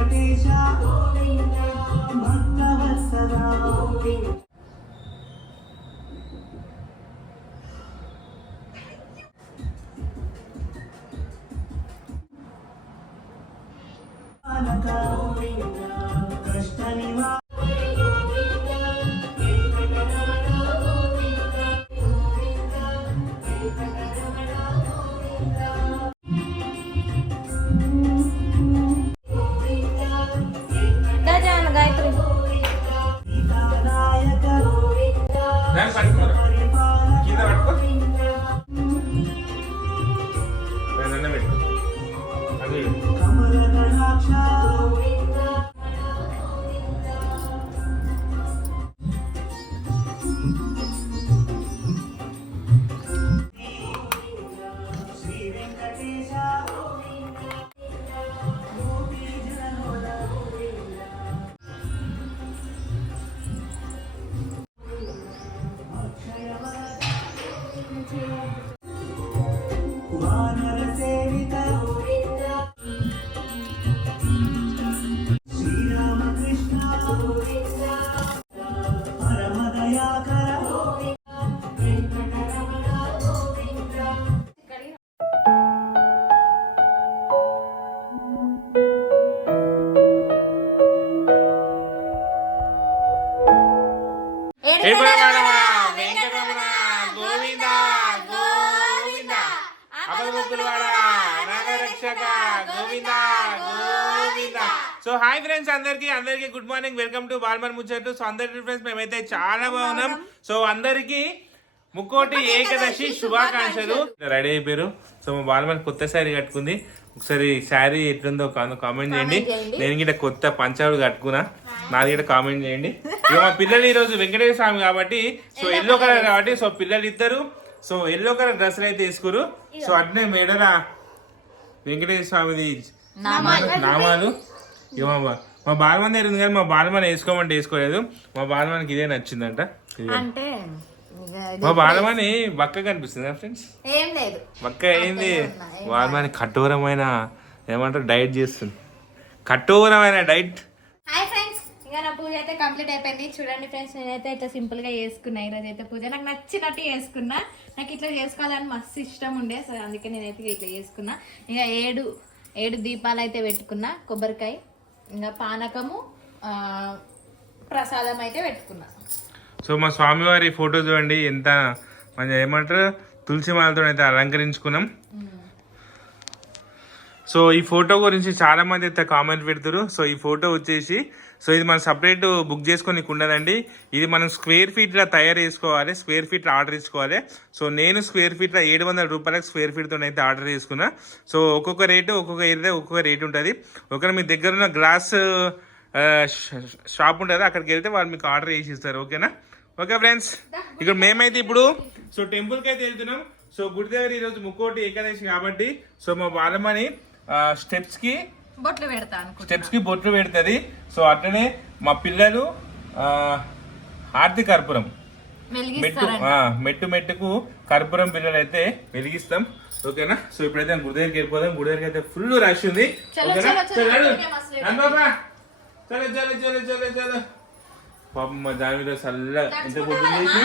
వెంకటేశ భక్తవత్సలా కృష్ణ నివా so hi friends, అందరికి గుడ్ మార్నింగ్. వెల్కమ్ టు బాల్మన్ ముచ్చట్లు. సో అందరికి ఫ్రెండ్స్, మేమైతే చాలా బాగున్నాం. సో అందరికి ముక్కోటి ఏకాదశి శుభాకాంక్షలు. రెడీ అయిపోయారు. సో మా బాల్మన్ కొత్త శారీ కట్టుకుంది. ఒకసారి శారీ ఎట్లుందో కామెంట్ చేయండి. నేను గిట్ట కొత్త పంచాడు కట్టుకున్నా, నాది గిట్ట కామెంట్ చేయండి. ఇక మా పిల్లలు ఈ రోజు వెంకటేశ్వర స్వామి కాబట్టి, సో ఎల్లో కలర్ కాబట్టి, సో పిల్లలు ఇద్దరు సో ఎల్లో కలర్ డ్రెస్సులు అయితే వేసుకోరు. సో అట్నే మెడల వెంకటేశ్వర స్వామిది నామాలు. మా బాలమన్ దగ్గర ఉంది కానీ మా బాలమన్ వేసుకోమంటే వేసుకోలేదు. మా బాలమన్కి ఇదే నచ్చిందంట. మా బాలమని బక్క కనిపిస్తుంది ఫ్రెండ్స్. బక్క అయింది. బాలమని కఠోరమైన ఏమంటారు డైట్ చేస్తుంది. కఠోరమైన డైట్. హాయ్ ఫ్రెండ్స్, ఇంకా నా పూజ అయితే కంప్లీట్ అయిపోయింది. చూడండి ఫ్రెండ్స్, నేనైతే ఇట్లా సింపుల్ గా చేసుకున్నా. ఈరోజు అయితే పూజ నాకు నచ్చినట్టు చేసుకున్నా. నాకు ఇట్లా చేసుకోవాలని మస్తు ఇష్టం ఉండే. సో అందుకే నేనైతే ఇట్లా చేసుకున్నా. ఇంకా ఏడు దీపాలు అయితే పెట్టుకున్నా. కొబ్బరికాయ, ఇంకా పానకము, ప్రసాదం అయితే పెట్టుకున్నా. సో మా స్వామివారి ఫోటో చూడండి, ఎంత మంచి ఏమంటారు తులసి మాలతో అయితే అలంకరించుకున్నాం. సో ఈ ఫోటో గురించి చాలా మంది అయితే కామెంట్ పెడతారు. సో ఈ ఫోటో వచ్చేసి, సో ఇది మనం సపరేట్ బుక్ చేసుకొని ఉండదండి. ఇది మనం స్క్వేర్ ఫీట్లో తయారు చేసుకోవాలి, స్క్వేర్ ఫీట్లో ఆర్డర్ ఇచ్చుకోవాలి. సో నేను స్క్వేర్ ఫీట్లో 700 రూపాయలకు స్క్వేర్ ఫీట్తో అయితే ఆర్డర్ చేసుకున్నా. సో ఒక్కొక్క రేటు ఒక్కొక్క ఏరియా ఒక్కొక్క రేటు ఉంటుంది. ఒకవేళ మీ దగ్గర ఉన్న గ్లాస్ షాప్ ఉంటుంది, అక్కడికి వెళ్తే వాళ్ళు మీకు ఆర్డర్ చేసి ఇస్తారు. ఓకేనా? ఓకే ఫ్రెండ్స్, ఇక్కడ మేమైతే ఇప్పుడు సో టెంపుల్కి అయితే వెళ్తున్నాం. సో గుడి దగ్గర ఈరోజు ముక్కోటి ఏకాదశి కాబట్టి, సో మా బాలమ్మని స్టెప్స్ కి బొట్లు పెడుతుంది. సో అట్లనే మా పిల్లలు ఆర్తి కర్పూరం మెట్టుకు కర్పూరం పిల్లలు అయితే వెలిగిస్తాం. ఓకేనా? సో ఇప్పుడైతే గుడి దగ్గరికి వెళ్ళిపోదాం. గుడి దగ్గరికి అయితే ఫుల్ రష్ ఉంది. పాపం మా జామీలో చల్లగా ఎంత పొద్దున్న లేచి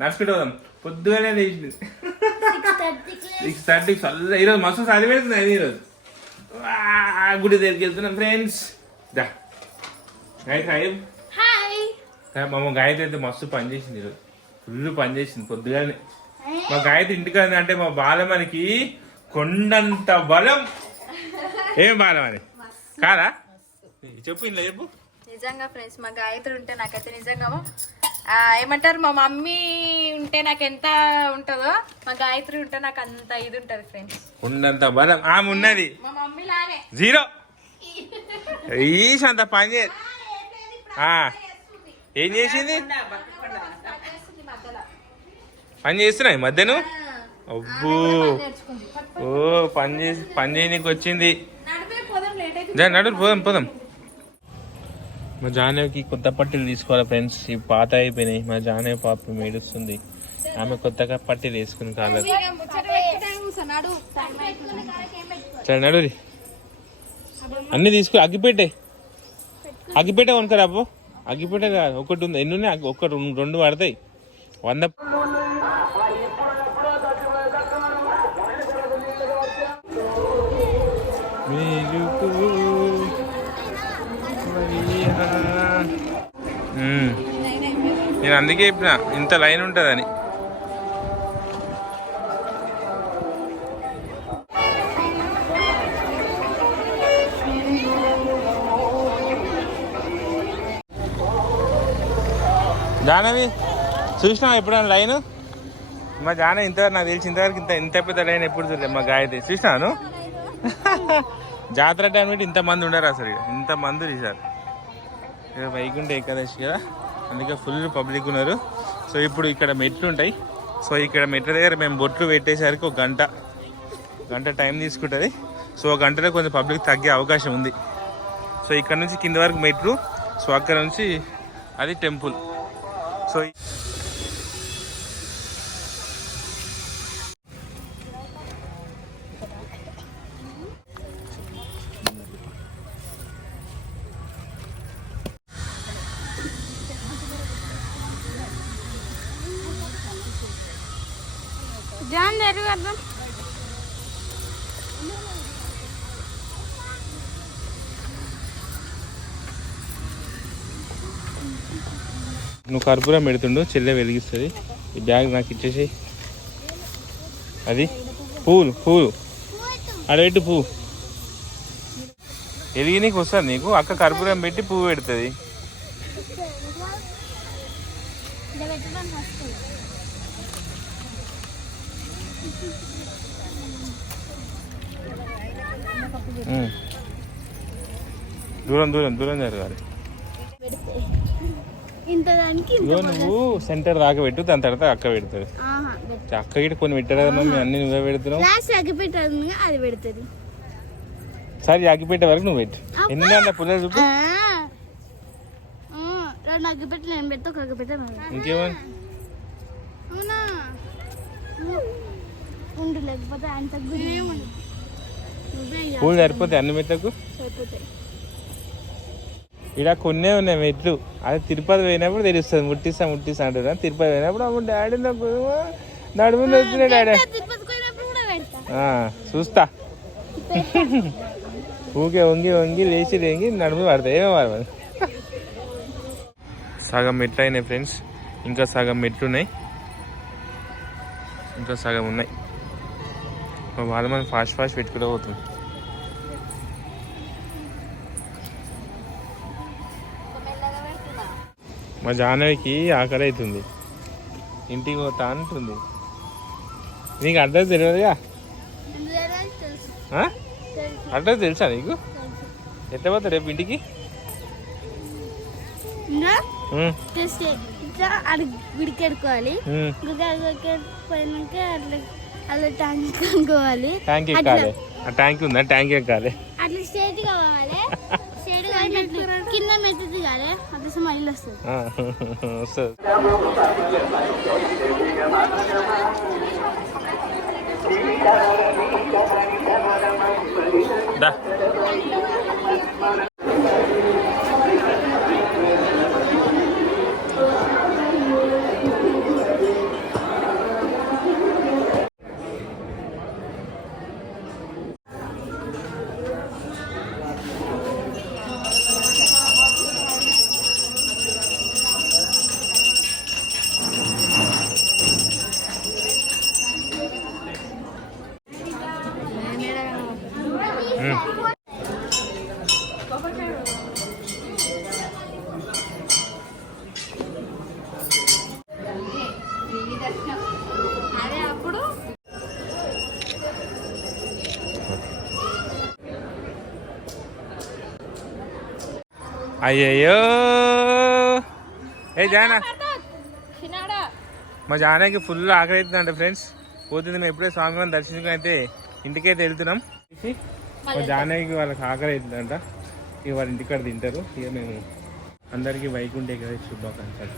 నడుచుకుంటూ పోదాం. పొద్దుగానే లేచింది 6:30 చల్ల. ఈరోజు మస్తు చలి పెడుతుంది. ఈరోజు గుడి దగ్గరికి వెళ్తున్నాం ఫ్రెండ్స్. మా గాయత్రి అయితే మస్తు పని చేసింది ఈరోజు, ఫుల్ పని చేసింది పొద్దుగానే. మా గాయత్రి ఇంటికి అంటే మా బాలమనికి కొండంత బలం. ఏం బాలమని కాదా చెప్పు, ఇంట్లో చెప్పు. నిజంగా ఫ్రెండ్స్, మా గాయత్రి ఉంటే నాకైతే నిజంగా ఏమంటారు, మా మమ్మీ ఉంటే నాకు ఎంత ఉంటుందో మా గాయత్రి ఉంటే నాకు అంత ఇది ఉంటుంది ఫ్రెండ్స్. ఉన్నంత బలం ఆమె ఉన్నది. మా మమ్మీ లానే జీరో ఈష్ అంత పని చేసి ఏం చేసింది? పని చేస్తున్నాయి మధ్యను. అబ్బో ఓ పని చేయనీకి వచ్చింది. నడు పోదాం. మా జానవికి కొత్త పట్టీలు తీసుకోవాలి ఫ్రెండ్స్. ఇవి పాత అయిపోయినాయి. మా జానవి పాప ఏడుస్తుంది. ఆమె కొత్తగా పట్టీలు వేసుకుని కాలేదు. సరే నడు. అన్ని తీసుకో. అగ్గిపెట్టే కొనుక్కరా అబ్బో. అగ్గిపెట్టే కాదు, ఒకటి ఉంది. ఎన్ని ఉన్నాయి? ఒకటి 2 పడతాయి. 100. నేను అందుకే చెప్పిన ఇంత లైన్ ఉంటుందని. జానవి చూసినావా ఎప్పుడైనా లైన్? మా జాన ఇంతవరకు నాకు తెలిసి ఇంతవరకు ఇంత పెద్ద లైన్ ఎప్పుడు చూడలేదు. మా గాయత్రి చూసినాను. జాతర టైం పెట్టి ఇంతమంది ఉండరు అసలు. ఇంతమంది తీశారు. ఇక వైకుంఠ ఏకాదశి కదా, అందుకే ఫుల్ పబ్లిక్ ఉన్నారు. సో ఇప్పుడు ఇక్కడ మెట్లు ఉంటాయి. సో ఇక్కడ మెట్ల దగ్గర మేము బొట్లు పెట్టేసరికి ఒక గంట టైం తీసుకుంటుంది. సో ఒక గంటలో కొంచెం పబ్లిక్ తగ్గే అవకాశం ఉంది. సో ఇక్కడ నుంచి కింద వరకు మెట్లు. సో అక్కడ నుంచి అది టెంపుల్. సో నువ్వు కర్పూరం పెడుతుండు, చెల్లె వెలిగిస్తుంది. ఈ బ్యాగ్ నాకు ఇచ్చేసి. అది పువ్వులు అడబెట్టు. పువ్వు వెలిగి నీకు వస్తుంది. నీకు అక్క కర్పూరం పెట్టి పువ్వు పెడుతుంది. దూరం జరగాలి. నువ్వు సెంటర్ దాకా పెట్టు, దాని తర్వాత అక్క పెడుతుంది. అక్క గిట్ట కొన్ని పెట్టారు కదా మమ్మీ, అన్ని నువ్వే పెడుతున్నావు. సరే అగ్గిపెట్టే వరకు నువ్వు పెట్టు. ఎన్ని అంటే పుల్లలు చూపు. ఇంకేమని పూలు సరిపోతాయి అన్ని మెట్లకు. ఇక్కడ కొన్నే ఉన్నాయి మెట్లు. అదే తిరుపతి పోయినప్పుడు తెలుస్తుంది. ముట్టిస్తా అంటారు. తిరుపతి పోయినప్పుడు అప్పుడు డాడీ నడుము వచ్చిన డాడీ చూస్తా. ఊకే వంగి లేచి రేంగి నడుము పడతాయి. ఏమో సగం మెట్లు అయినాయి ఫ్రెండ్స్. ఇంకా సగం మెట్లు ఉన్నాయి. ఇంకా సగం ఉన్నాయి. వాళ్ళ మనం ఫాస్ట్ పెట్టుకుంటూ పోతుంది. మా జాహ్నవికి ఆకలి అవుతుంది, ఇంటికి పోతా అంటుంది. నీకు అడ్రస్ తెలియదుగా? అడ్రస్ తెలుసా నీకు? ఎట్లా పోతా రేపు ఇంటికి? గుడికి ఎడుకోవాలి. పోయినాక అట్లా ట్యాంక్ అనుకోవాలి. ట్యాంక్ ఎక్కాలి. ట్యాంక్ ఉందా? ట్యాంక్ ఎక్కాలి. అట్లా స్ట్రేట్ కావాలి. కింద మెట్టు దిగాలి. అట్లా స్మైల్ వస్తుంది. అయ్యయ్యో ఏ జానా, మా జానాకి ఫుల్ ఆకలి అవుతుందంట ఫ్రెండ్స్. పోతుంది. మేము ఎప్పుడే స్వామివారిని దర్శించుకుని అయితే ఇంటికైతే వెళ్తున్నాం. మా జానకి వాళ్ళకి ఆకలి అవుతుందంట. ఇక వాళ్ళ ఇంటికాడ తింటారు. ఇక మేము అందరికీ వైకుంఠ ఏకాదశి శుభాకాంక్షలు.